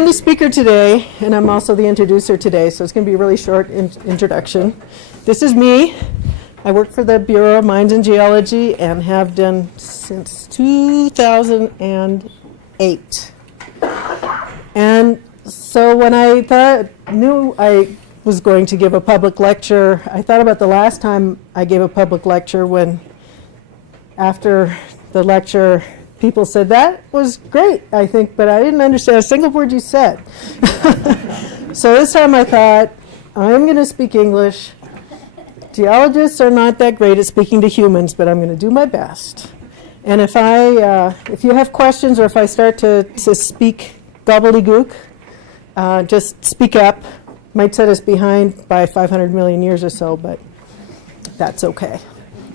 I'm the speaker today, and I'm also the introducer today, so it's going to be a really short introduction. This is me. I work for the Bureau of Mines and Geology and have done since 2008. And so when I knew I was going to give a public lecture, I thought about the last time I gave a public lecture when, after the lecture, people said, that was great, I think, but I didn't understand a single word you said. So this time I thought, I'm going to speak English. Geologists are not that great at speaking to humans, but I'm going to do my best. And if you have questions or if I start to speak gobbledygook, just speak up. Might set us behind by 500 million years or so, but that's okay.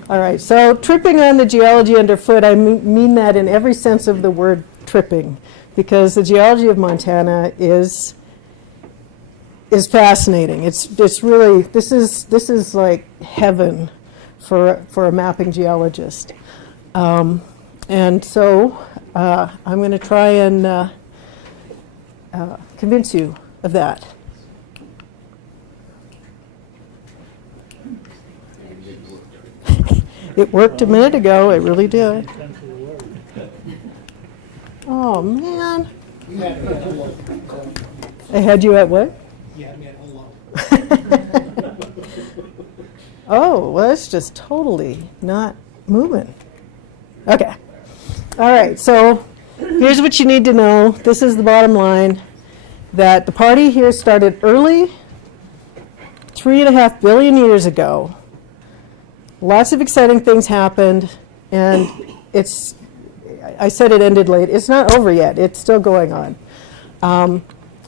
All right, so tripping on the geology underfoot, I mean that in every sense of the word tripping, because the geology of Montana is fascinating. It's really, this is like heaven for a mapping geologist. And so I'm going to try and convince you of that. It worked a minute ago, it really did. Oh, man. I had you at what? Yeah, I mean, hello. Oh, well, it's just totally not moving. Okay. All right, so here's what you need to know. This is the bottom line, that the party here started early, 3.5 billion years ago. Lots of exciting things happened, and I said it ended late. It's not over yet. It's still going on.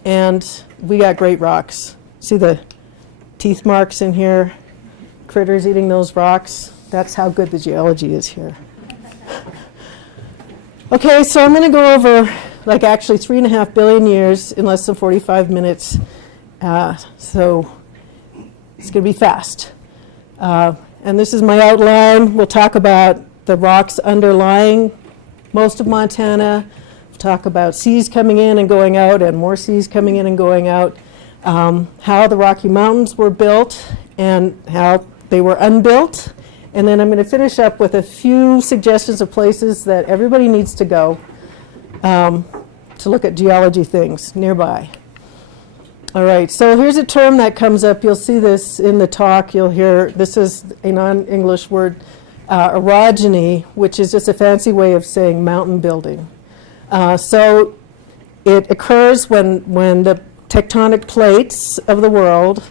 And we got great rocks. See the teeth marks in here? Critters eating those rocks. That's how good the geology is here. Okay, so I'm going to go over, actually 3.5 billion years in less than 45 minutes. So it's going to be fast. And this is my outline. We'll talk about the rocks underlying most of Montana. We'll talk about seas coming in and going out and more seas coming in and going out. How the Rocky Mountains were built and how they were unbuilt. And then I'm going to finish up with a few suggestions of places that everybody needs to go to look at geology things nearby. All right, so here's a term that comes up. You'll see this in the talk. You'll hear, this is a non-English word, orogeny, which is just a fancy way of saying mountain building. So it occurs when the tectonic plates of the world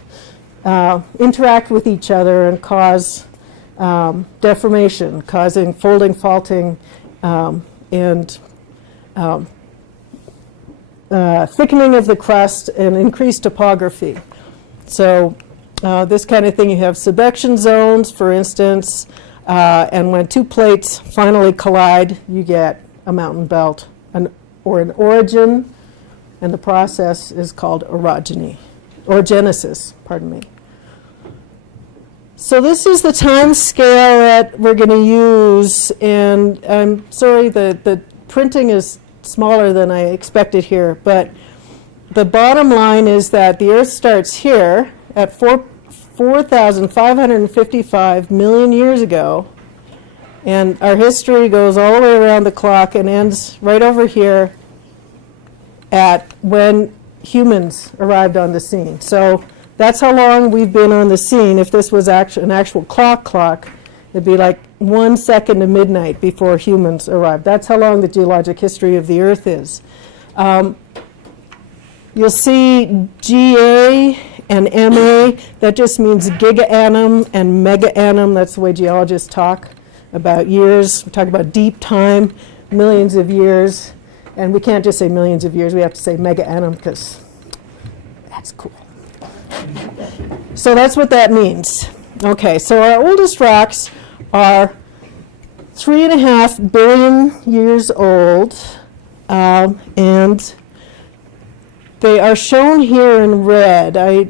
interact with each other and cause deformation, causing folding, faulting, and thickening of the crust and increased topography. So this kind of thing, you have subduction zones, for instance, and when two plates finally collide, you get a mountain belt or an origin, and the process is called orogeny, orogenesis, pardon me. So this is the time scale that we're going to use, and I'm sorry, the printing is smaller than I expected here, but the bottom line is that the Earth starts here at 4,555 million years ago, and our history goes all the way around the clock and ends right over here at when humans arrived on the scene. So that's how long we've been on the scene. If this was an actual clock, it'd be like 1 second to midnight before humans arrived. That's how long the geologic history of the Earth is. You'll see GA and MA. That just means gigaannum and megaannum. That's the way geologists talk about years. We talk about deep time, millions of years. And we can't just say millions of years. We have to say megaannum because that's cool. So that's what that means. Okay, so our oldest rocks are 3.5 billion years old, and they are shown here in red. I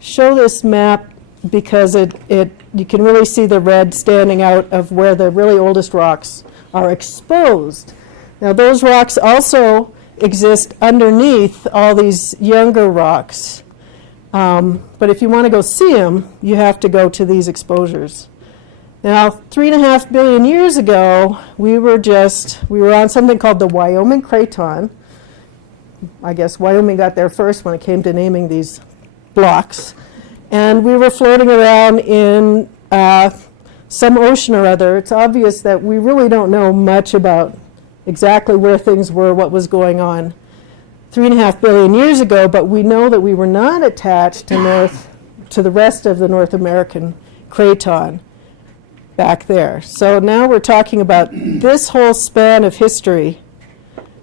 show this map because you can really see the red standing out of where the really oldest rocks are exposed. Now those rocks also exist underneath all these younger rocks. But if you want to go see them, you have to go to these exposures. Now, 3.5 billion years ago, we were on something called the Wyoming Craton. I guess Wyoming got there first when it came to naming these blocks. And we were floating around in some ocean or other. It's obvious that we really don't know much about exactly where things were, what was going on 3.5 billion years ago, but we know that we were not attached to the rest of the North American craton back there. So now we're talking about this whole span of history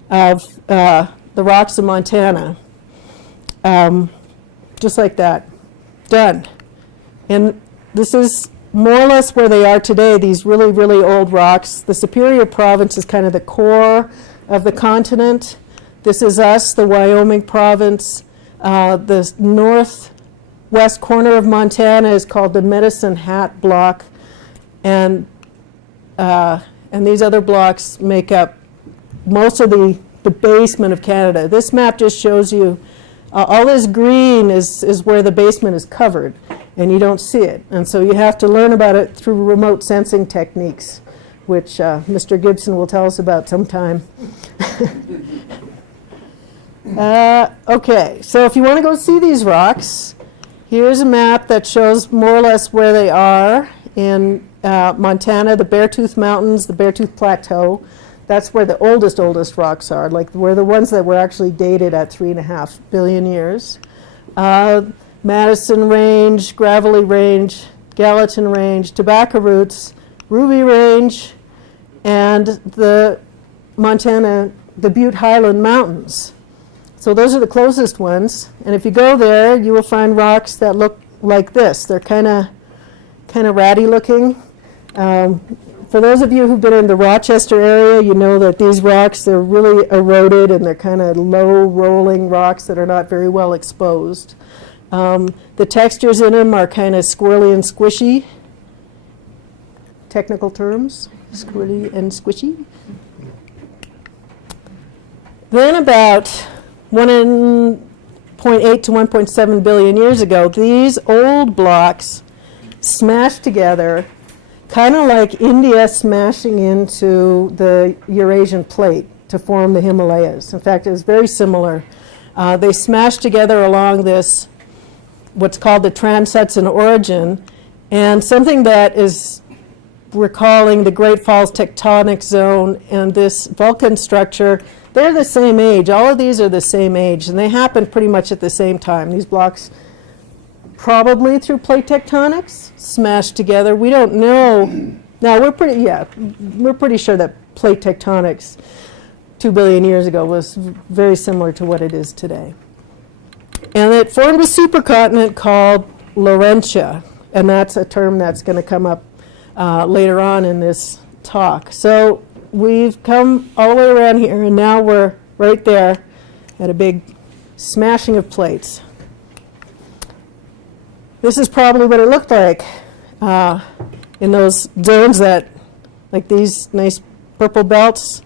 of the rocks of Montana. Just like that. Done. And this is more or less where they are today, these really, really old rocks. The Superior Province is kind of the core of the continent. This is us, the Wyoming Province. The northwest corner of Montana is called the Medicine Hat Block. And these other blocks make up most of the basement of Canada. This map just shows you all this green is where the basement is covered, and you don't see it. And so you have to learn about it through remote sensing techniques, which Mr. Gibson will tell us about sometime. Okay, so if you want to go see these rocks, here's a map that shows more or less where they are in Montana, the Beartooth Mountains, the Beartooth Plateau. That's where the oldest rocks are, like where the ones that were actually dated at 3.5 billion years. Madison Range, Gravelly Range, Gallatin Range, Tobacco Roots, Ruby Range, and the Montana, the Butte Highland Mountains. So those are the closest ones. And if you go there, you will find rocks that look like this. They're kind of ratty looking. For those of you who've been in the Rochester area, you know that these rocks, they're really eroded and they're kind of low rolling rocks that are not very well exposed. The textures in them are kind of squirrely and squishy. Technical terms, squirrely and squishy. Then about 1.8 to 1.7 billion years ago, these old blocks smashed together, kind of like India smashing into the Eurasian plate to form the Himalayas. In fact, it was very similar. They smashed together along this, what's called the Trans-Hudson origin, and something that is recalling the Great Falls tectonic zone and this Vulcan structure, they're the same age. All of these are the same age, and they happened pretty much at the same time. These blocks, probably through plate tectonics, smashed together. We don't know. Now, we're pretty sure that plate tectonics 2 billion years ago was very similar to what it is today. And it formed a supercontinent called Laurentia, and that's a term that's going to come up later on in this talk. So we've come all the way around here, and now we're right there at a big smashing of plates. This is probably what it looked like in those zones that, like these nice purple belts,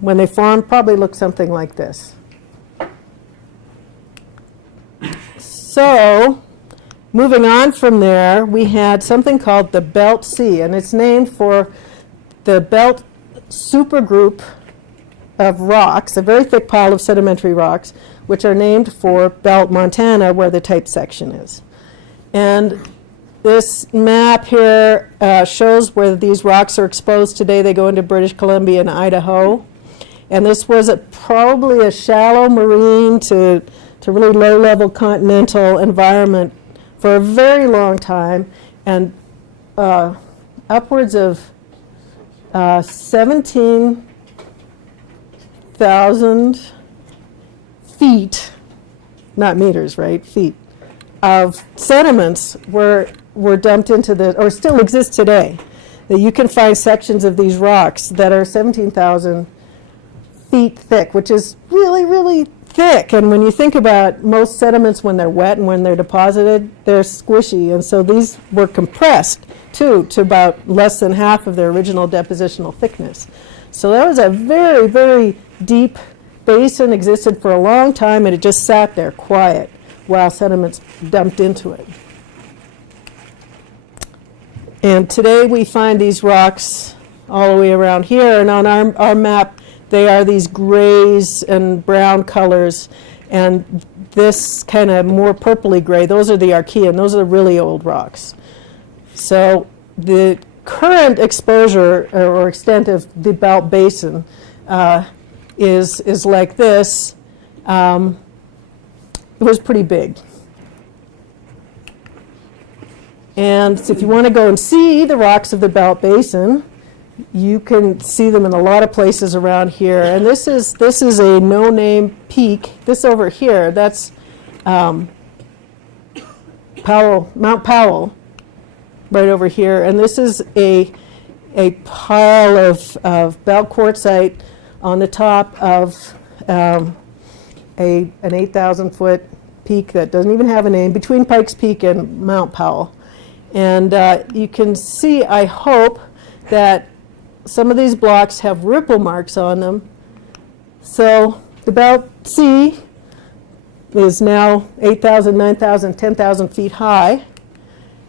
when they formed, probably looked something like this. So, moving on from there, we had something called the Belt Sea, and it's named for the Belt supergroup of rocks, a very thick pile of sedimentary rocks, which are named for Belt, Montana, where the type section is. And this map here shows where these rocks are exposed today. They go into British Columbia and Idaho. And this was probably a shallow marine to really low-level continental environment for a very long time. And upwards of 17,000 feet, not meters, right, feet, of sediments were dumped into or still exist today. That you can find sections of these rocks that are 17,000 feet thick, which is really, really thick. And when you think about most sediments when they're wet and when they're deposited, they're squishy. And so these were compressed, too, to about less than half of their original depositional thickness. So that was a very, very deep basin existed for a long time, and it just sat there quiet while sediments dumped into it. And today we find these rocks all the way around here, and on our map they are these grays and brown colors, and this kind of more purpley gray, those are the Archean, those are the really old rocks. So the current exposure or extent of the Belt Basin is like this. It was pretty big. And so if you want to go and see the rocks of the Belt Basin, you can see them in a lot of places around here. And this is a no-name peak. This over here, that's Mount Powell, right over here. And this is a pile of belt quartzite on the top of an 8,000-foot peak that doesn't even have a name, between Pikes Peak and Mount Powell. And you can see, I hope, that some of these blocks have ripple marks on them. So the Belt C is now 8,000, 9,000, 10,000 feet high.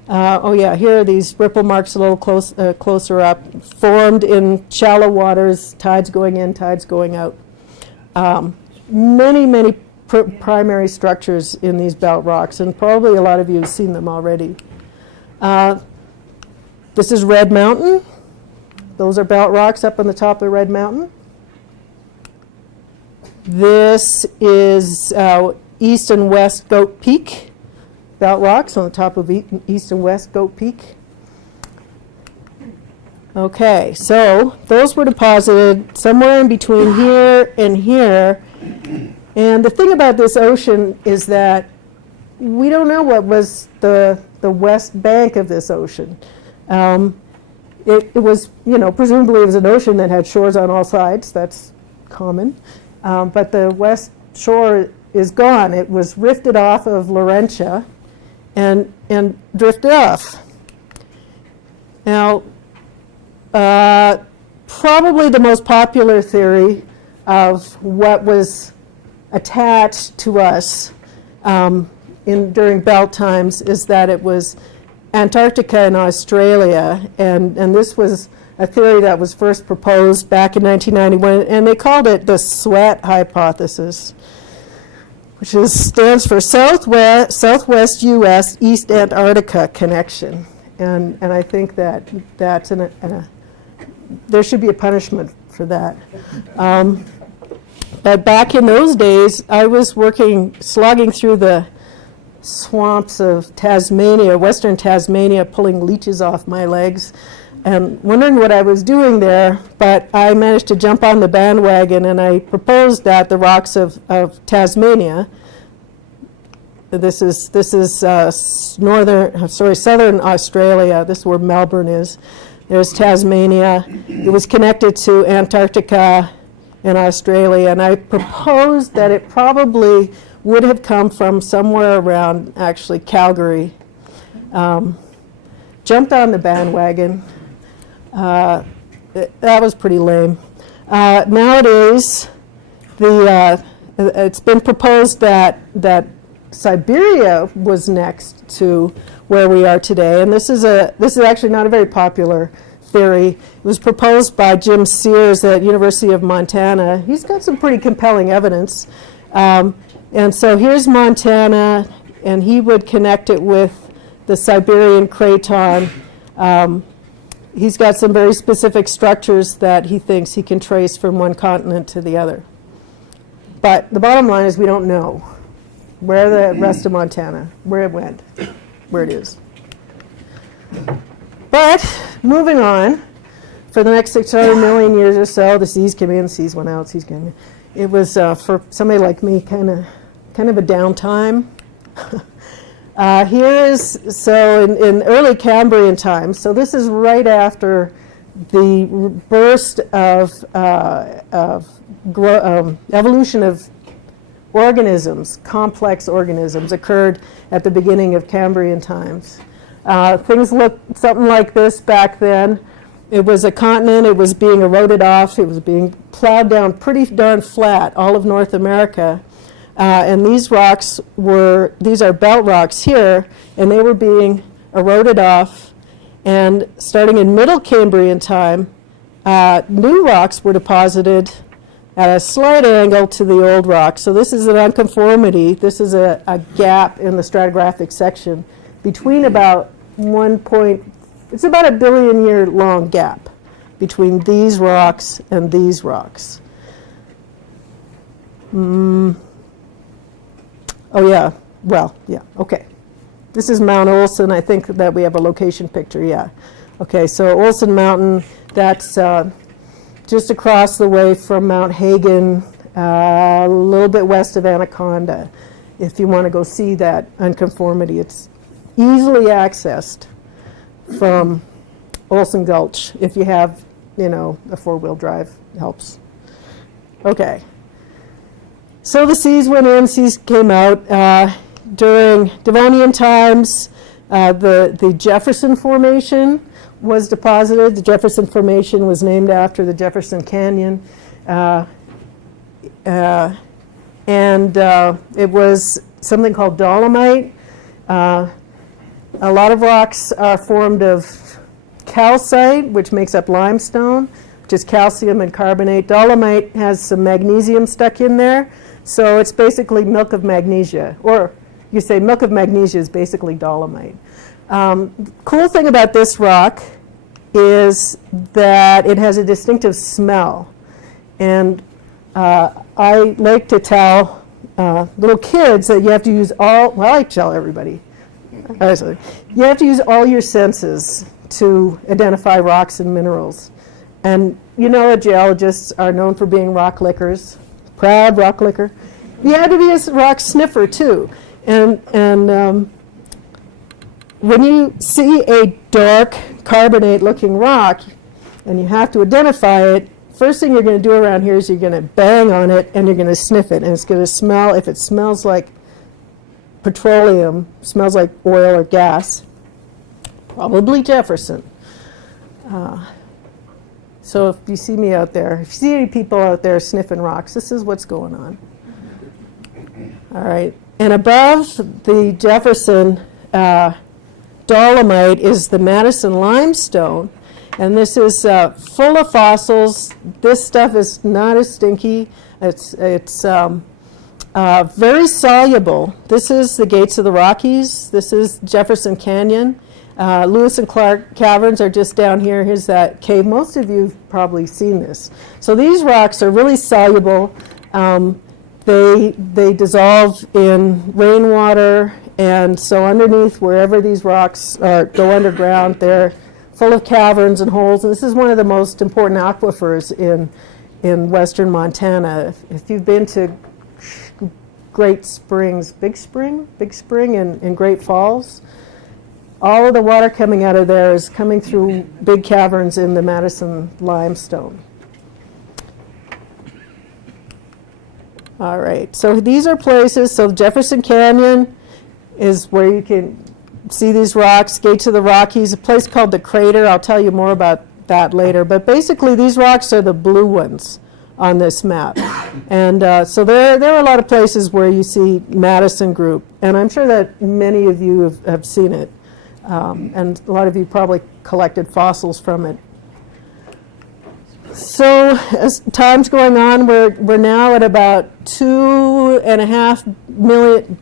Oh yeah, here are these ripple marks a little closer up, formed in shallow waters, tides going in, tides going out. Many primary structures in these belt rocks, and probably a lot of you have seen them already. This is Red Mountain. Those are belt rocks up on the top of Red Mountain. This is East and West Goat Peak, belt rocks on the top of East and West Goat Peak. Okay, so those were deposited somewhere in between here and here. And the thing about this ocean is that we don't know what was the west bank of this ocean. It was, presumably it was an ocean that had shores on all sides. That's common. But the west shore is gone. It was rifted off of Laurentia and drifted off. Now, probably the most popular theory of what was attached to us during belt times is that it was Antarctica and Australia, and this was a theory that was first proposed back in 1991, and they called it the SWAT hypothesis, which stands for Southwest U.S. East Antarctica Connection, and I think that's there should be a punishment for that. But back in those days, I was slogging through the swamps of Tasmania, western Tasmania, pulling leeches off my legs and wondering what I was doing there, but I managed to jump on the bandwagon, and I proposed that the rocks of Tasmania, this is southern Australia, this is where Melbourne is, there's Tasmania, it was connected to Antarctica and Australia, and I proposed that it probably would have come from somewhere around, actually, Calgary. Jumped on the bandwagon. That was pretty lame. Nowadays, it's been proposed that Siberia was next to where we are today, and this is actually not a very popular theory. It was proposed by Jim Sears at University of Montana. He's got some pretty compelling evidence. And so here's Montana, and he would connect it with the Siberian Craton. He's got some very specific structures that he thinks he can trace from one continent to the other. But the bottom line is we don't know where the rest of Montana, where it went, where it is. But moving on, for the next 600 million years or so, the seas came in, the seas went out, seas came in. It was, for somebody like me, kind of a downtime. In early Cambrian times, so this is right after the burst of evolution of organisms, complex organisms, occurred at the beginning of Cambrian times. Things looked something like this back then. It was a continent. It was being eroded off. It was being plowed down pretty darn flat, all of North America. And these rocks these are belt rocks here, and they were being eroded off. And starting in Middle Cambrian time, new rocks were deposited at a slight angle to the old rocks. So this is an unconformity. This is a gap in the stratigraphic section between about it's about a billion-year long gap between these rocks and these rocks. Oh, yeah. Well, yeah. Okay. This is Mount Olson. I think that we have a location picture. Yeah. Okay, so Olson Mountain, that's just across the way from Mount Hagen, a little bit west of Anaconda. If you want to go see that unconformity, it's easily accessed from Olson Gulch. If you have, a four-wheel drive, helps. Okay. So the seas went in, seas came out. During Devonian times, the Jefferson Formation was deposited. The Jefferson Formation was named after the Jefferson Canyon. And it was something called dolomite. A lot of rocks are formed of calcite, which makes up limestone, which is calcium and carbonate. Dolomite has some magnesium stuck in there, so it's basically milk of magnesia. Or you say milk of magnesia is basically dolomite. Cool thing about this rock is that it has a distinctive smell. And I like to tell little kids that you have to use I tell everybody. You have to use all your senses to identify rocks and minerals. And geologists are known for being rock lickers, proud rock licker. You have to be a rock sniffer too. And when you see a dark carbonate-looking rock and you have to identify it, first thing you're going to do around here is you're going to bang on it and you're going to sniff it. And it's going to smell, if it smells like petroleum, smells like oil or gas, probably Jefferson. So if you see me out there, if you see any people out there sniffing rocks, this is what's going on. All right. And above the Jefferson dolomite is the Madison Limestone. And this is full of fossils. This stuff is not as stinky. It's very soluble. This is the Gates of the Rockies. This is Jefferson Canyon. Lewis and Clark Caverns are just down here. Here's that cave. Most of you have probably seen this. So these rocks are really soluble. They dissolve in rainwater, and so underneath, wherever these rocks go underground, they're full of caverns and holes. And this is one of the most important aquifers in western Montana. If you've been to Great Springs, Big Spring in Great Falls, all of the water coming out of there is coming through big caverns in the Madison Limestone. All right, so these are places. So Jefferson Canyon is where you can see these rocks. Gates of the Rockies, a place called the Crater. I'll tell you more about that later. But basically, these rocks are the blue ones on this map. And so there are a lot of places where you see Madison Group. And I'm sure that many of you have seen it. And a lot of you probably collected fossils from it. So as time's going on, we're now at about 2.5 million,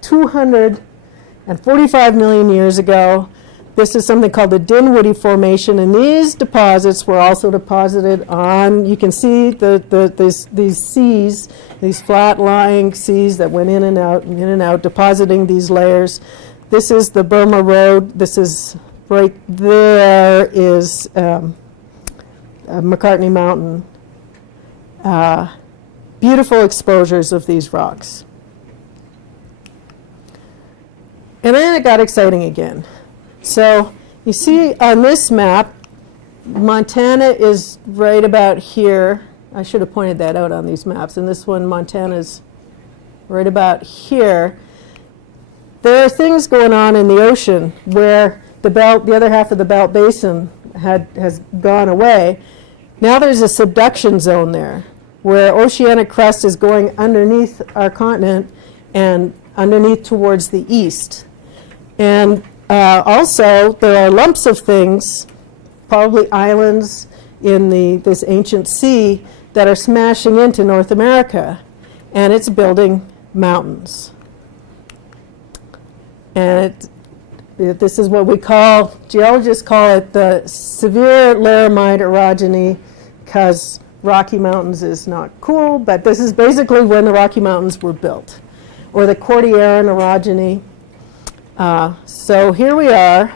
245 million years ago. This is something called the Dinwiddie Formation, and these deposits were also deposited on, you can see these seas, these flat-lying seas that went in and out, depositing these layers. This is the Burma Road. This is right there is McCartney Mountain. Beautiful exposures of these rocks. And then it got exciting again. So you see on this map, Montana is right about here. I should have pointed that out on these maps. And this one, Montana's right about here. There are things going on in the ocean where the belt, the other half of the belt basin has gone away. Now there's a subduction zone there where oceanic crust is going underneath our continent and underneath towards the east. And also there are lumps of things, probably islands in this ancient sea, that are smashing into North America, and it's building mountains. And this is what we call, geologists call it the severe laramide orogeny, because Rocky Mountains is not cool, but this is basically when the Rocky Mountains were built, or the Cordilleran orogeny. So here we are.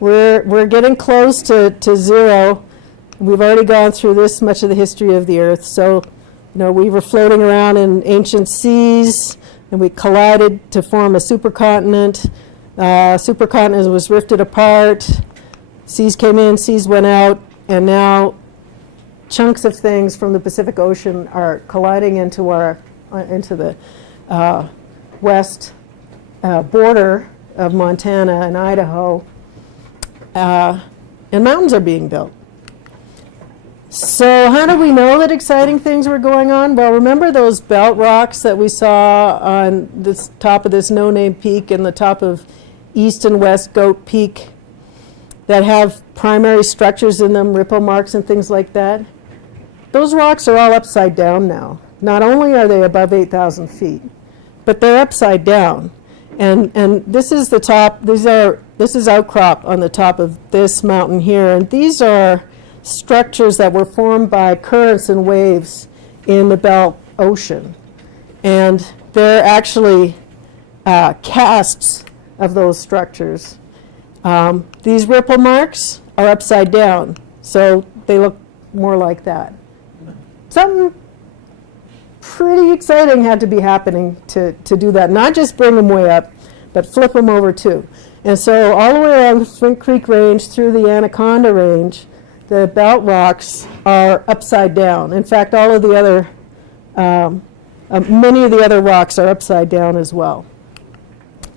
We're getting close to zero. We've already gone through this much of the history of the Earth. So, we were floating around in ancient seas, and we collided to form a supercontinent. Supercontinent was rifted apart. Seas came in, seas went out, and now chunks of things from the Pacific Ocean are colliding into the west border of Montana and Idaho, and mountains are being built. So how do we know that exciting things were going on? Well, remember those belt rocks that we saw on the top of this no-name peak and the top of East and West Goat Peak that have primary structures in them, ripple marks and things like that? Those rocks are all upside down now. Not only are they above 8,000 feet, but they're upside down. And this is the top, this is outcrop on the top of this mountain here, and these are structures that were formed by currents and waves in the Belt Ocean. And they're actually casts of those structures. These ripple marks are upside down, so they look more like that. Something pretty exciting had to be happening to do that. Not just bring them way up, but flip them over too. And so all the way along the Flint Creek Range through the Anaconda Range, the belt rocks are upside down. In fact, all of the other, many of the other rocks are upside down as well.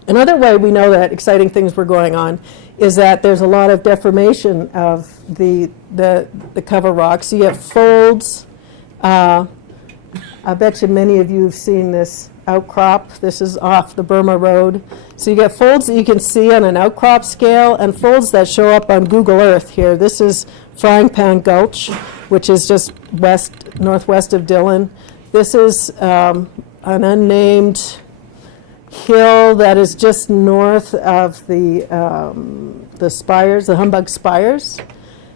Another way we know that exciting things were going on is that there's a lot of deformation of the cover rocks. You get folds. I bet you many of you have seen this outcrop. This is off the Burma Road. So you get folds that you can see on an outcrop scale and folds that show up on Google Earth here. This is Frying Pan Gulch, which is just northwest of Dillon. This is an unnamed hill that is just north of the spires, the Humbug Spires.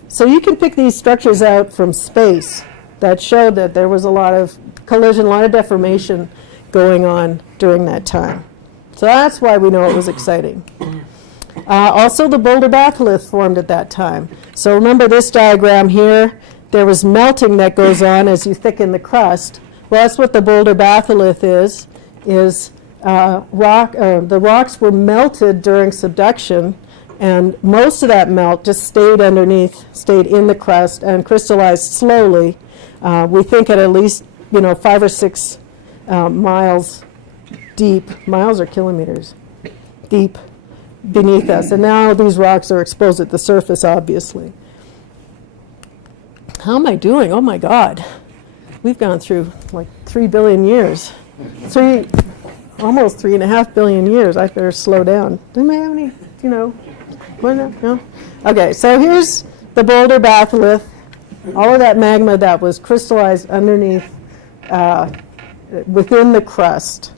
So you can pick these structures out from space that showed that there was a lot of collision, a lot of deformation going on during that time. So that's why we know it was exciting. Also, the Boulder Bath formed at that time. So remember this diagram here. There was melting that goes on as you thicken the crust. Well, that's what the Boulder batholith is the rocks were melted during subduction, and most of that melt just stayed underneath, stayed in the crust, and crystallized slowly. We think at least 5 or 6 miles deep, miles or kilometers deep beneath us. And now these rocks are exposed at the surface, obviously. How am I doing? Oh my God. We've gone through like 3 billion years. Almost 3.5 billion years. I better slow down. Do I have any, no? Okay, so here's the Boulder batholith. All of that magma that was crystallized underneath, within the crust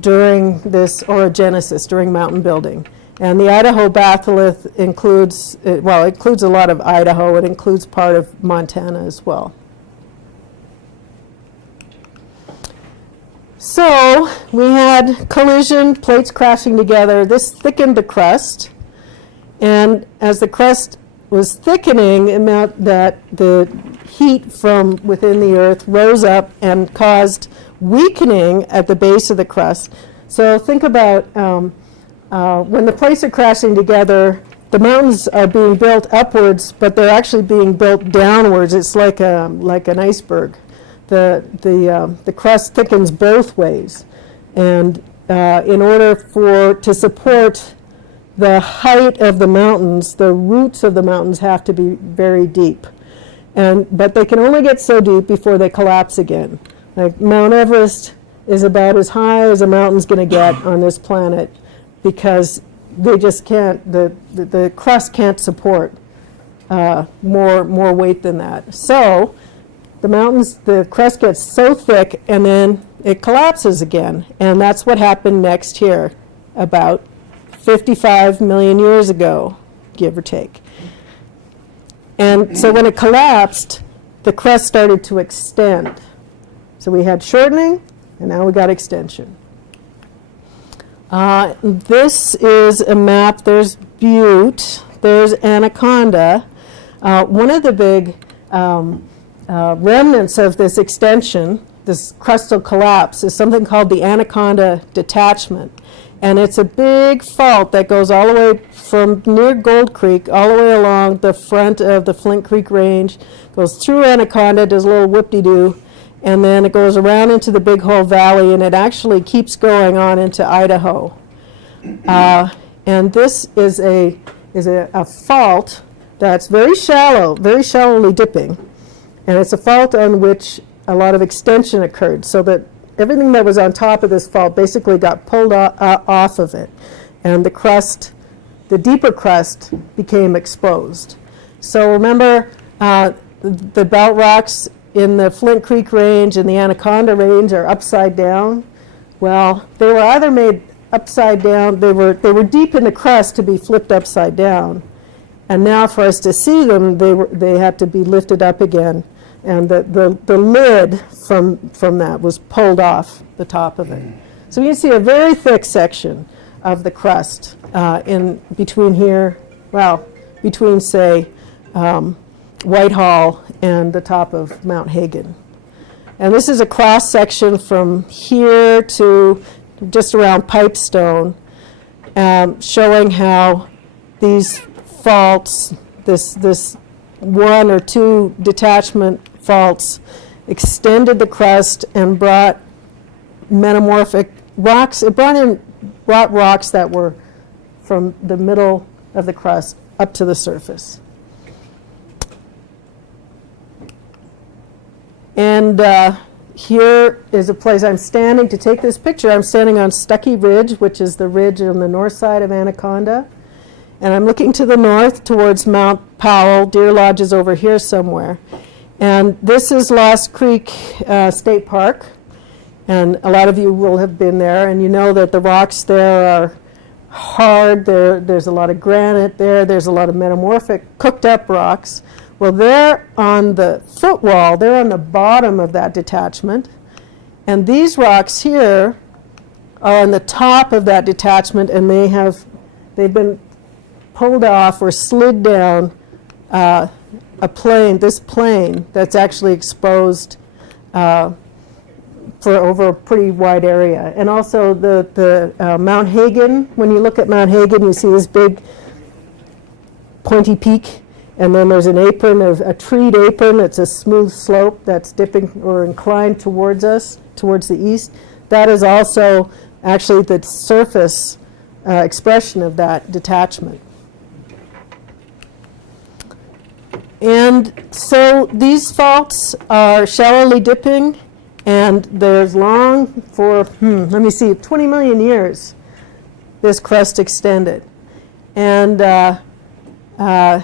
during this orogenesis, during mountain building. And the Idaho batholith includes a lot of Idaho. It includes part of Montana as well. So we had collision, plates crashing together. This thickened the crust. And as the crust was thickening, it meant that the heat from within the earth rose up and caused weakening at the base of the crust. So think about when the plates are crashing together, the mountains are being built upwards, but they're actually being built downwards. It's like an iceberg. The crust thickens both ways, and in order to support the height of the mountains, the roots of the mountains have to be very deep. But they can only get so deep before they collapse again. Like Mount Everest is about as high as a mountain's going to get on this planet because they just can't, the crust can't support more weight than that. So the crust gets so thick and then it collapses again. And that's what happened next here about 55 million years ago, give or take. And so when it collapsed, the crust started to extend. So we had shortening, and now we got extension. This is a map. There's Butte. There's Anaconda. One of the big remnants of this extension, this crustal collapse, is something called the Anaconda Detachment. And it's a big fault that goes all the way from near Gold Creek, all the way along the front of the Flint Creek Range, goes through Anaconda, does a little whoop-de-doo, and then it goes around into the Big Hole Valley, and it actually keeps going on into Idaho. And this is a fault that's very shallow, very shallowly dipping, and it's a fault on which a lot of extension occurred, so that everything that was on top of this fault basically got pulled off of it, and the crust, the deeper crust, became exposed. So remember, the belt rocks in the Flint Creek Range and the Anaconda Range are upside down. Well, they were either made upside down, they were deep in the crust to be flipped upside down, and now for us to see them, they had to be lifted up again. And the lid from that was pulled off the top of it. So you can see a very thick section of the crust in between here, well, between, say, Whitehall and the top of Mount Hagen. And this is a cross section from here to just around Pipestone, showing how these faults, this one or two detachment faults, extended the crust and brought metamorphic rocks. It brought rocks that were from the middle of the crust up to the surface. And here is a place I'm standing to take this picture. I'm standing on Stuckey Ridge, which is the ridge on the north side of Anaconda. And I'm looking to the north towards Mount Powell. Deer Lodge is over here somewhere. And this is Lost Creek State Park. And a lot of you will have been there. And you know that the rocks there are hard. There's a lot of granite there. There's a lot of metamorphic, cooked up rocks. Well, they're on the footwall. They're on the bottom of that detachment. And these rocks here are on the top of that detachment, and they've been pulled off or slid down this plane that's actually exposed for over a pretty wide area. And also the Mount Hagen, when you look at Mount Hagen, you see this big pointy peak, and then there's an apron, a treed apron. It's a smooth slope that's dipping or inclined towards us, towards the east. That is also actually the surface expression of that detachment. And so these faults are shallowly dipping, and there's long for, 20 million years, this crust extended. And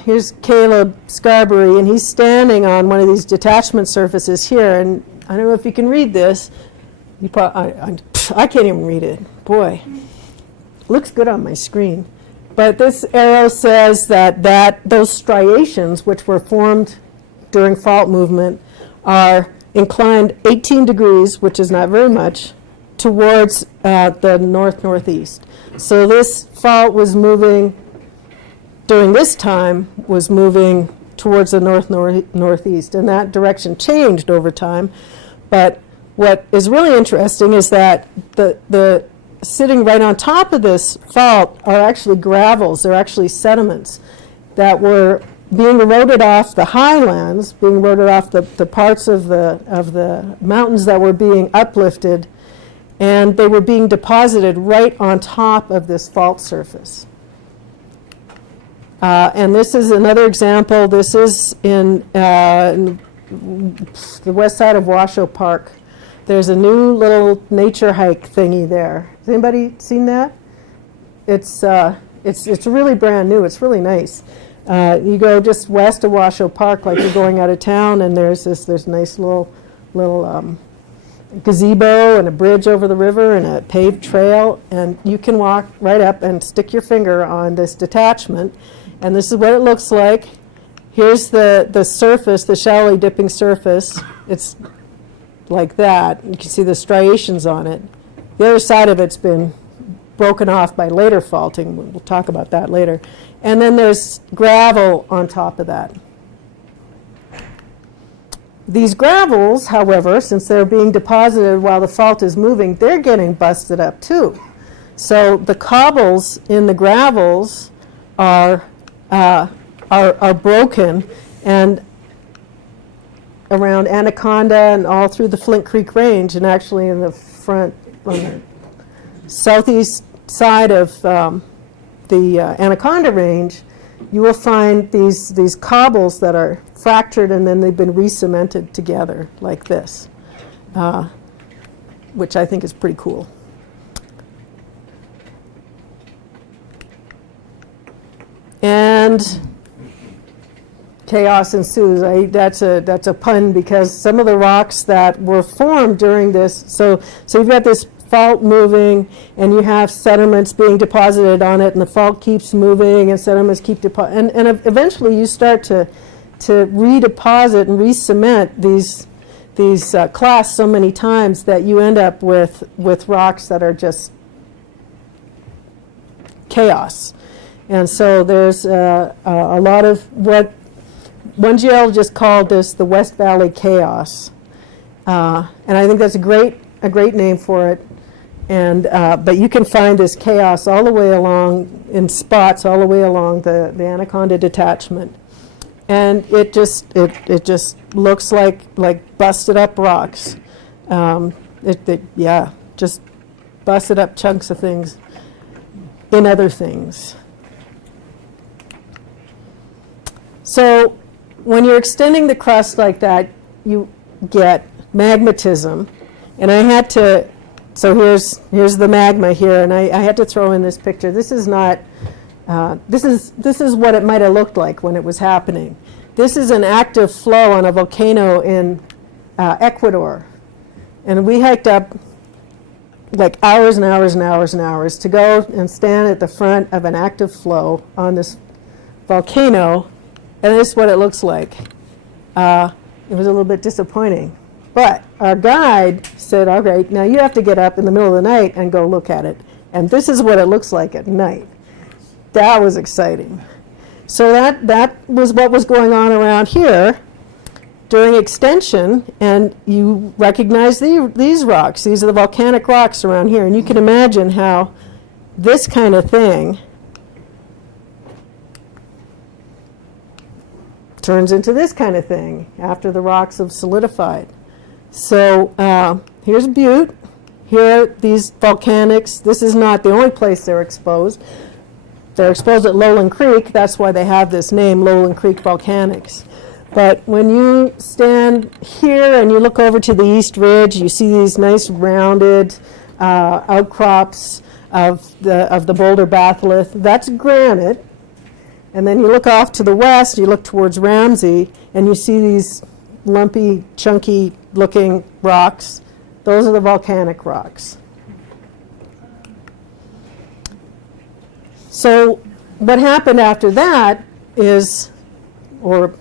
here's Caleb Scarberry, and he's standing on one of these detachment surfaces here. And I don't know if you can read this. I can't even read it. Boy, looks good on my screen. But this arrow says that those striations, which were formed during fault movement, are inclined 18 degrees, which is not very much, towards the north-northeast. So this fault was moving, during this time, was moving towards the north-northeast, and that direction changed over time. But what is really interesting is that the sitting right on top of this fault are actually gravels. They're actually sediments that were being eroded off the highlands, being eroded off the parts of the mountains that were being uplifted, and they were being deposited right on top of this fault surface. And this is another example. This is in the west side of Washoe Park. There's a new little nature hike thingy there. Has anybody seen that? It's really brand new. It's really nice. You go just west of Washoe Park, like you're going out of town, and there's nice little gazebo and a bridge over the river and a paved trail, and you can walk right up and stick your finger on this detachment, and this is what it looks like. Here's the surface, the shallowly dipping surface. It's like that. You can see the striations on it. The other side of it's been broken off by later faulting. We'll talk about that later. And then there's gravel on top of that. These gravels, however, since they're being deposited while the fault is moving, they're getting busted up too. So the cobbles in the gravels are broken, and around Anaconda and all through the Flint Creek Range, and actually in the front, on the southeast side of the Anaconda Range, you will find these cobbles that are fractured and then they've been re-cemented together like this, which I think is pretty cool. And chaos ensues. That's a pun, because some of the rocks that were formed during this, so you've got this fault moving, and you have sediments being deposited on it, and the fault keeps moving, and sediments keep depositing, and eventually you start to redeposit and re-cement these clasts so many times that you end up with rocks that are just chaos. And so there's a lot of what one geologist called this the West Valley chaos, and I think that's a great name for it. And but you can find this chaos all the way along in spots all the way along the Anaconda Detachment, and it just looks like busted up rocks. Just busted up chunks of things in other things. So when you're extending the crust like that, you get magmatism, and I had to. So here's the magma here, and I had to throw in this picture. This is not. This is what it might have looked like when it was happening. This is an active flow on a volcano in Ecuador, and we hiked up like hours and hours and hours and hours to go and stand at the front of an active flow on this volcano, and this is what it looks like. It was a little bit disappointing. But our guide said, all right, now you have to get up in the middle of the night and go look at it. And this is what it looks like at night. That was exciting. So that was what was going on around here during extension. And you recognize these rocks. These are the volcanic rocks around here. And you can imagine how this kind of thing turns into this kind of thing after the rocks have solidified. So here's Butte. Here, these volcanics. This is not the only place they're exposed. They're exposed at Lowland Creek. That's why they have this name, Lowland Creek Volcanics. But when you stand here and you look over to the East Ridge, you see these nice rounded outcrops of the Boulder Bath. That's granite. And then you look off to the west, you look towards Ramsey, and you see these lumpy, chunky looking rocks. Those are the volcanic rocks. So what happened after that is, or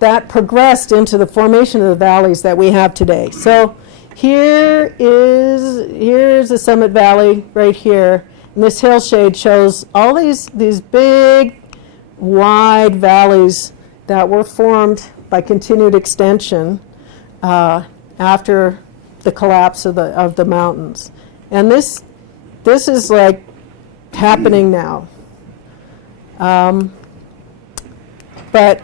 that progressed into the formation of the valleys that we have today. So here's the Summit Valley right here, and this hillshade shows all these big, wide valleys that were formed by continued extension after the collapse of the mountains. And this is like happening now. But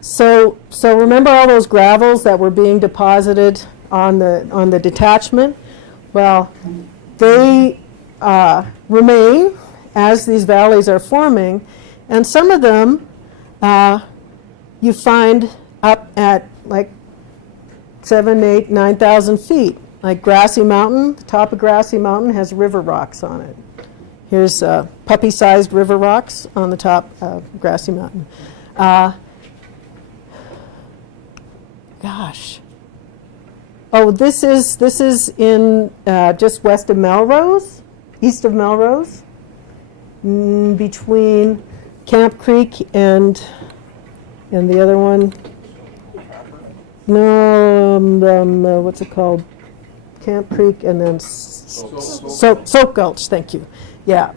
so remember all those gravels that were being deposited on the detachment? Well, they remain as these valleys are forming, And some of them you find up at like 7, 8, 9,000 feet. Like Grassy Mountain, the top of Grassy Mountain has river rocks on it. Here's puppy-sized river rocks on the top of Grassy Mountain. Gosh. Oh, this is in just west of Melrose, east of Melrose, between Camp Creek and the other one. No, what's it called? Camp Creek and then Soap Gulch. Thank you. Yeah,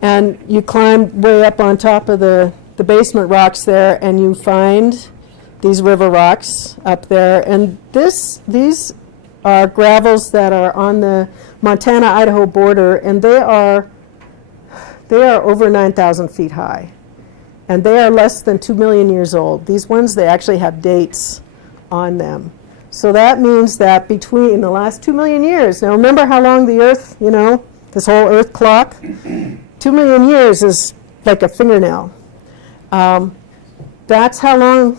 and you climb way up on top of the basement rocks there, and you find these river rocks up there. And these are gravels that are on the Montana-Idaho border, and they are over 9,000 feet high. And they are less than 2 million years old. These ones, they actually have dates on them. So that means that between the last 2 million years, now remember how long the Earth, this whole Earth clock? 2 million years is like a fingernail. That's how long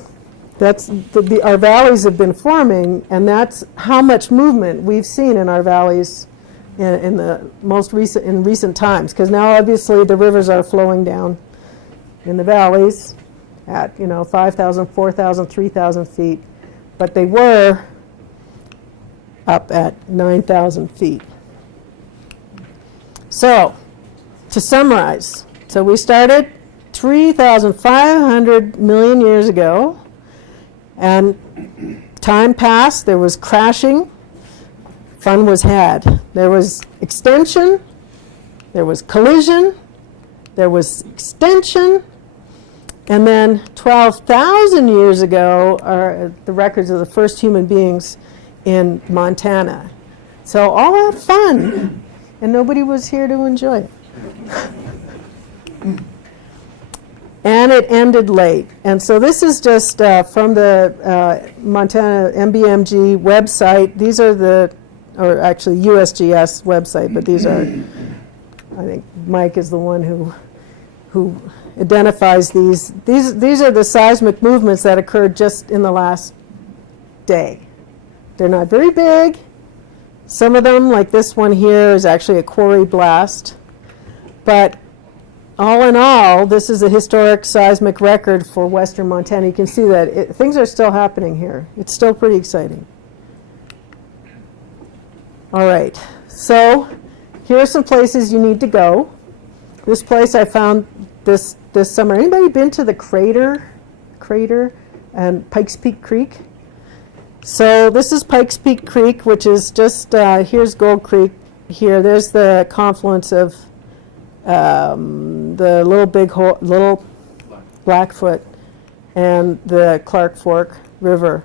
our valleys have been forming, and that's how much movement we've seen in our valleys in the recent times. Because now obviously the rivers are flowing down in the valleys at 5,000, 4,000, 3,000 feet, but they were up at 9,000 feet. So to summarize, so we started 3,500 million years ago, and time passed, there was crashing, fun was had. There was extension, there was collision, there was extension, and then 12,000 years ago are the records of the first human beings in Montana. So all that fun, and nobody was here to enjoy it. And it ended late. And so this is just from the Montana MBMG website. These are or actually USGS website, but these are, I think Mike is the one who identifies these. These are the seismic movements that occurred just in the last day. They're not very big. Some of them, like this one here, is actually a quarry blast. But all in all, this is a historic seismic record for western Montana. You can see that things are still happening here. It's still pretty exciting. All right, so here are some places you need to go. This place I found this summer. Anybody been to the crater and Pikes Peak Creek? So this is Pikes Peak Creek, which is just, here's Gold Creek here. There's the confluence of the Little Blackfoot and the Clark Fork River.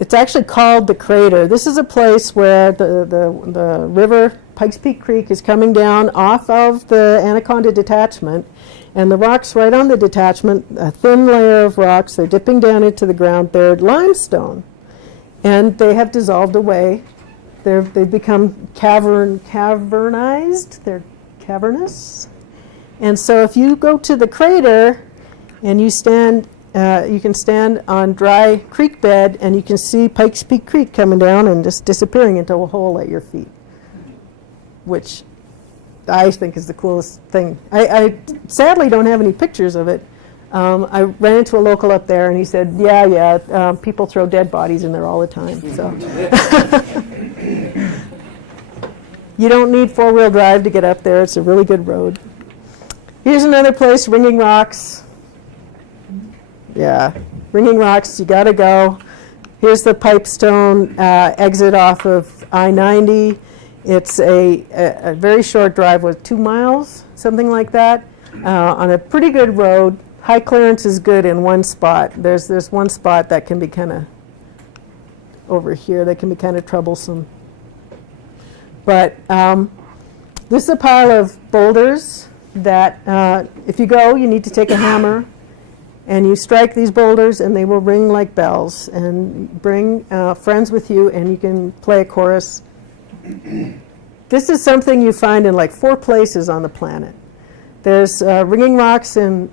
It's actually called the crater. This is a place where the river, Pikes Peak Creek, is coming down off of the Anaconda Detachment, and the rocks right on the detachment, a thin layer of rocks, they're dipping down into the ground, they're limestone, and they have dissolved away. They've become cavernized, they're cavernous. And so if you go to the crater and you can stand on dry creek bed and you can see Pikes Peak Creek coming down and just disappearing into a hole at your feet, which I think is the coolest thing. I sadly don't have any pictures of it. I ran into a local up there and he said, yeah, people throw dead bodies in there all the time. So you don't need four-wheel drive to get up there. It's a really good road. Here's another place, Ringing Rocks. Yeah, Ringing Rocks, you gotta go. Here's the Pipestone exit off of I-90. It's a very short drive with 2 miles, something like that, on a pretty good road. High clearance is good in one spot. There's one spot that can be kind of over here that can be kind of troublesome. But this is a pile of boulders that if you go, you need to take a hammer and you strike these boulders and they will ring like bells, and bring friends with you and you can play a chorus. This is something you find in like 4 places on the planet. There's ringing rocks in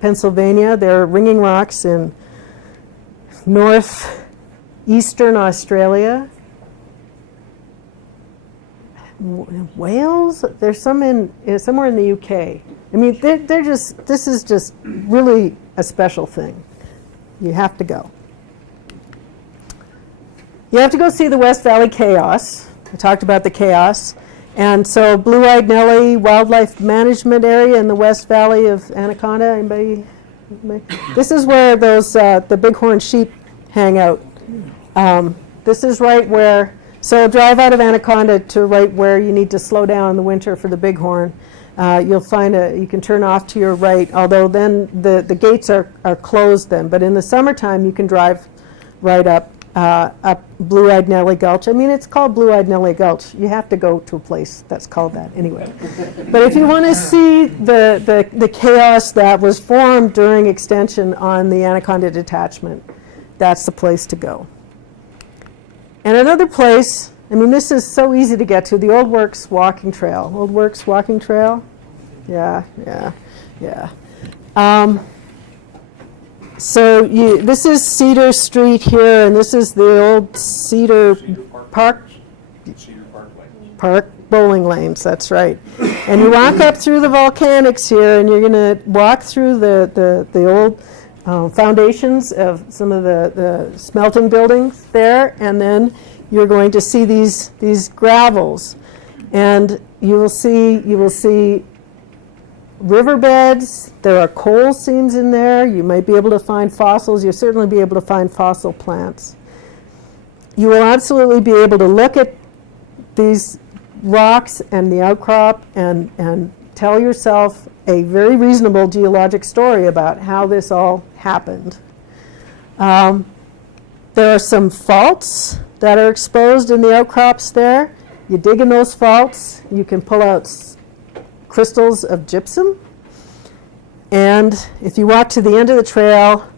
Pennsylvania. There are ringing rocks in northeastern Australia. Wales? There's some somewhere in the UK. I mean, this is just really a special thing. You have to go. You have to go see the West Valley Chaos. I talked about the chaos. And so Blue-eyed Nelly Wildlife Management Area in the West Valley of Anaconda. Anybody? This is where those the bighorn sheep hang out. This is right where, so drive out of Anaconda to right where you need to slow down in the winter for the bighorn. You'll find you can turn off to your right, although then the gates are closed then. But in the summertime, you can drive right up Blue-eyed Nelly Gulch. I mean, it's called Blue-eyed Nelly Gulch. You have to go to a place that's called that anyway. But if you want to see the chaos that was formed during extension on the Anaconda Detachment, that's the place to go. And another place, I mean, this is so easy to get to, the Old Works Walking Trail. Old Works Walking Trail? Yeah. So this is Cedar Street here, and this is the old Cedar Park bowling lanes, that's right. And you walk up through the volcanics here, and you're going to walk through the old foundations of some of the smelting buildings there, and then you're going to see these gravels. And you will see riverbeds. There are coal seams in there. You might be able to find fossils. You'll certainly be able to find fossil plants. You will absolutely be able to look at these rocks and the outcrop and tell yourself a very reasonable geologic story about how this all happened. There are some faults that are exposed in the outcrops there. You dig in those faults, you can pull out crystals of gypsum, and if you walk to the end of the trail,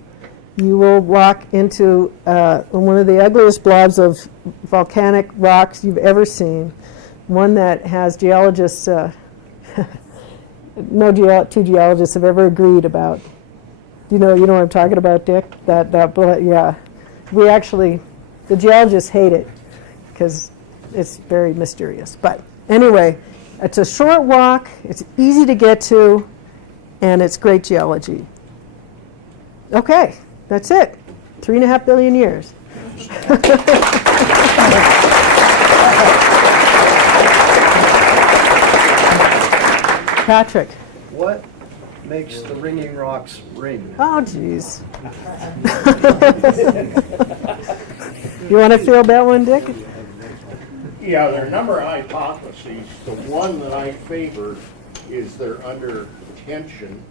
you will walk into one of the ugliest blobs of volcanic rocks you've ever seen, one that has geologists, two geologists have ever agreed about. You know what I'm talking about, Dick? Yeah. We actually, the geologists hate it because it's very mysterious. But anyway, it's a short walk, it's easy to get to, and it's great geology. Okay, that's it. 3.5 billion years. Patrick. What makes the ringing rocks ring? Oh, geez. You want to field that one, Dick? Yeah, there are a number of hypotheses. The one that I favor is they're under tension,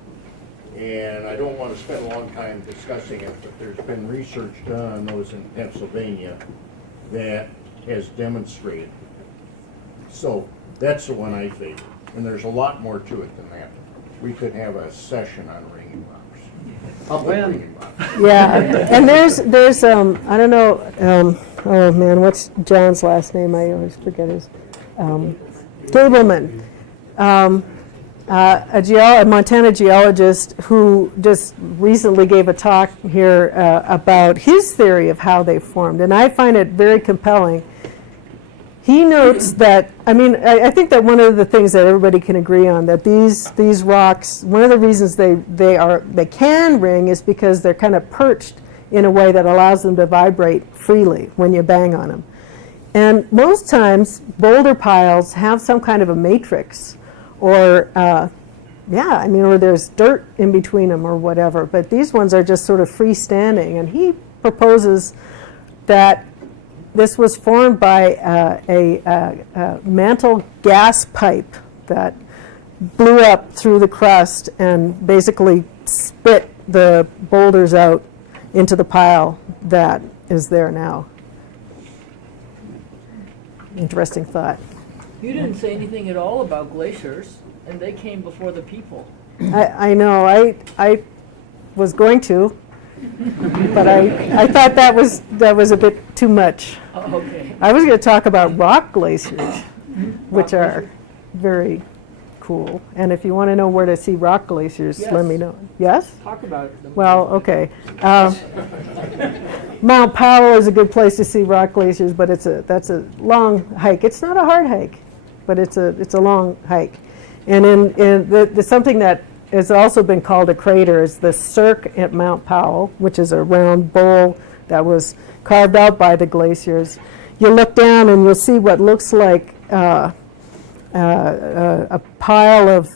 and I don't want to spend a long time discussing it, but there's been research done on those in Pennsylvania that has demonstrated. So that's the one I favor, and there's a lot more to it than that. We could have a session on ringing rocks. Public ringing rocks. Yeah, and there's I don't know, oh man, what's John's last name? I always forget his. Gableman, a Montana geologist who just recently gave a talk here about his theory of how they formed, and I find it very compelling. He notes that, I mean, I think that one of the things that everybody can agree on, that these rocks, one of the reasons they can ring is because they're kind of perched in a way that allows them to vibrate freely when you bang on them. And most times, boulder piles have some kind of a matrix, or or there's dirt in between them or whatever, but these ones are just sort of freestanding, and he proposes that this was formed by a mantle gas pipe that blew up through the crust and basically spit the boulders out into the pile that is there now. Interesting thought. You didn't say anything at all about glaciers, and they came before the people. I know. I was going to, but I thought that was a bit too much. Oh, okay. I was going to talk about rock glaciers, which are very cool. And if you want to know where to see rock glaciers, let me Yes. know. Yes? Talk about it. Well, okay. Mount Powell is a good place to see rock glaciers, but that's a long hike. It's not a hard hike, but it's a long hike. And the something that has also been called a crater is the cirque at Mount Powell, which is a round bowl that was carved out by the glaciers. You look down and you'll see what looks like a pile of,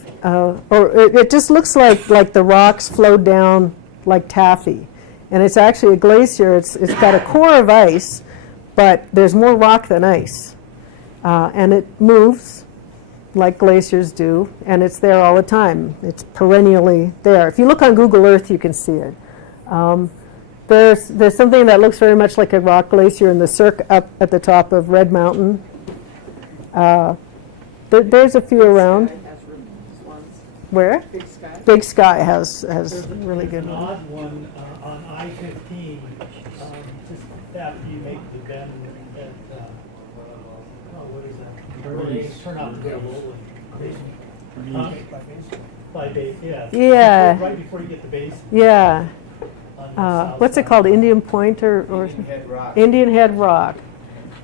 or it just looks like the rocks flowed down like taffy. And it's actually a glacier. It's got a core of ice, but there's more rock than ice. And it moves like glaciers do, and it's there all the time. It's perennially there. If you look on Google Earth, you can see it. There's something that looks very much like a rock glacier in the cirque up at the top of Red Mountain. There's a few around. Where? Big Sky. Big Sky has really good There's an ones. odd one on I-15, just after you make the bend at, what is that? Where they turn out Double and by base, yeah. Yeah. Right before you get the base. Yeah. On the south What's it side. called? Indian Point or Indian Head Rock.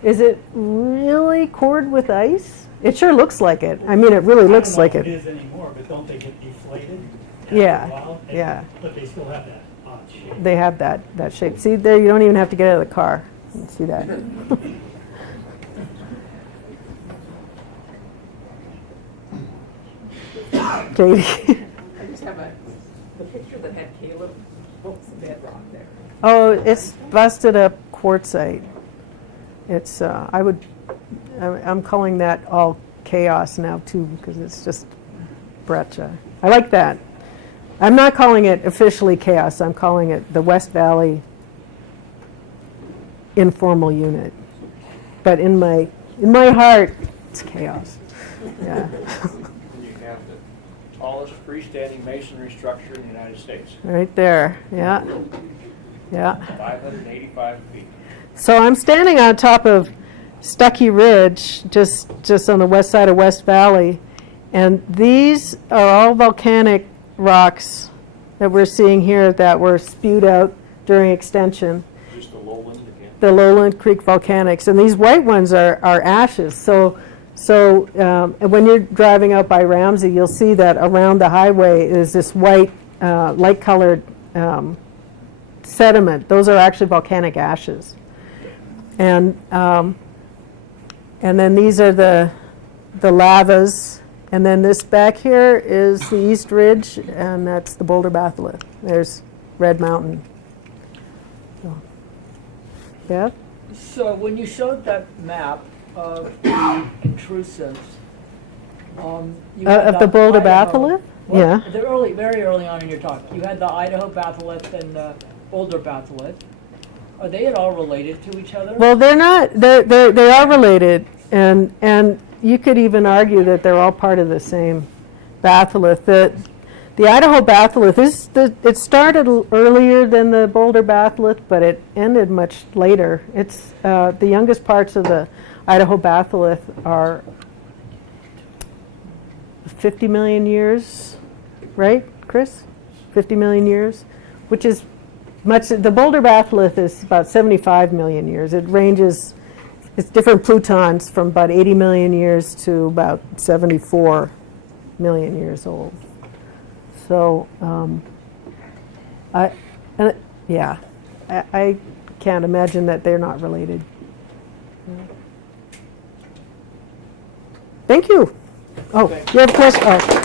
Is it really cored with ice? It sure looks like it. I mean, it really looks like I don't know it. if it is anymore, but don't they get deflated after Yeah, a while? yeah. But they still have that odd shape. They have that shape. See there, you don't even have to get out of the car. You can see that. Katie. I just have the picture that had Caleb, what's the bedrock there? Oh, it's busted up quartzite. It's I'm calling that all chaos now too, because it's just breccia. I like that. I'm not calling it officially chaos. I'm calling it the West Valley informal unit. But in my heart, it's chaos. Yeah. You have the tallest freestanding masonry structure in the United States, Right there. Yeah. Yeah. 585 feet. So I'm standing on top of Stuckey Ridge, just on the west side of West Valley, and these are all volcanic rocks that we're seeing here that were spewed out during extension, Just the lowland again. the Lowland Creek volcanics, and these white ones are ashes. So when you're driving out by Ramsey, you'll see that around the highway is this white, light-colored sediment. Those are actually volcanic ashes. And then these are the lavas. And then this back here is the East Ridge, and that's the Boulder Bath. There's Red Mountain. So, yeah? So when you showed that map of the intrusives, you had Of the Boulder Idaho- batholith? Well, Yeah. Very early on in your talk, you had the Idaho batholith and the Boulder batholith. Are they at all related to each other? Well, they're not. They are related, and you could even argue that they're all part of the same batholith. The Idaho batholith it started earlier than the Boulder batholith, but it ended much later. It's the youngest parts of the Idaho batholith are 50 million years, right, Chris? 50 million years, which is much. The Boulder batholith is about 75 million years. It ranges, it's different plutons from about 80 million years to about 74 million years old. So, I can't imagine that they're not related. Thank you. Oh, you have a question? Oh.